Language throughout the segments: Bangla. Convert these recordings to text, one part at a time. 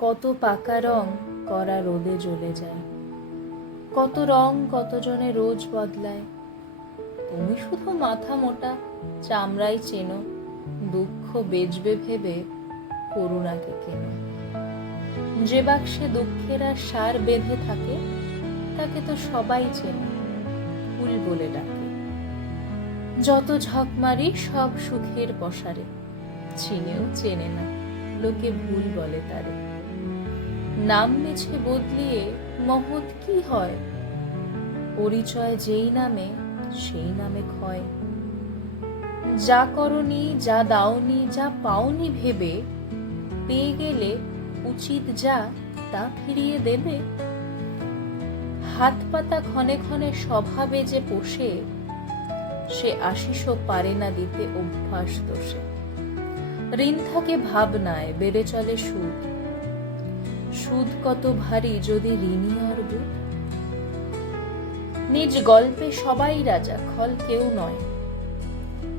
কত পাকা রং করা রোদে জ্বলে যায়। কত রং কতজনে রোজ বদলায়। তুমি শুধু মাথা মোটা, চামড়াই চেনো, দুঃখ বেচবে ভেবে করুণাকে কেনো। যে বাক্সে দুঃখের সার বেঁধে থাকে, তাকে তো সবাই চেনে, ফুল বলে ডাকে। যত ঝক মারি সব সুখের পসারে চিনেও চেনে না, লোকে ভুল বলে তারে। নাম মেছে বদলিয়ে মহৎ কি হয়? পরিচয় যেই নামে, সেই নামে ক্ষয়। যা করনি, যা দাওনি, যা পাওনি ভেবে, পেয়ে গেলে উচিত যা, তা ফিরিয়ে দেবে। হাত পাতা ক্ষণে ক্ষণে স্বভাবে যে পোষে, সে আশিসও পারে না দিতে অভ্যাস দোষে। ঋণ থাকে ভাবনায়, বেড়ে চলে সুদ সুদ কত ভারী যদি ঋণী অর্বুদ নিজ গল্পে সবাই রাজা, খল কেউ নয়।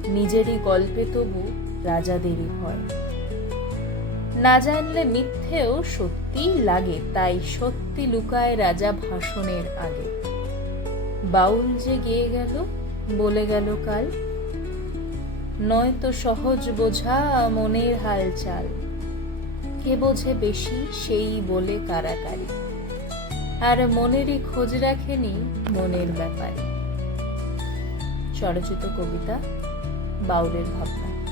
নিজেরই গল্পে তবু রাজাদেরই ভয়। না জানলে মিথ্যেও সত্যি লাগে, তাই সত্যি লুকায় রাজা ভাষণের আগে। বাউল যে গেয়ে গেল, বলে গেল কাল। নয়তো সহজ বোঝা মনের হালচাল কে বোঝে বেশি সেই বলে কারাকারি। আর মনেরই খোঁজ রাখেনি মনের ব্যাপারে। স্বরচিত কবিতা, বাউলের ভাবনা।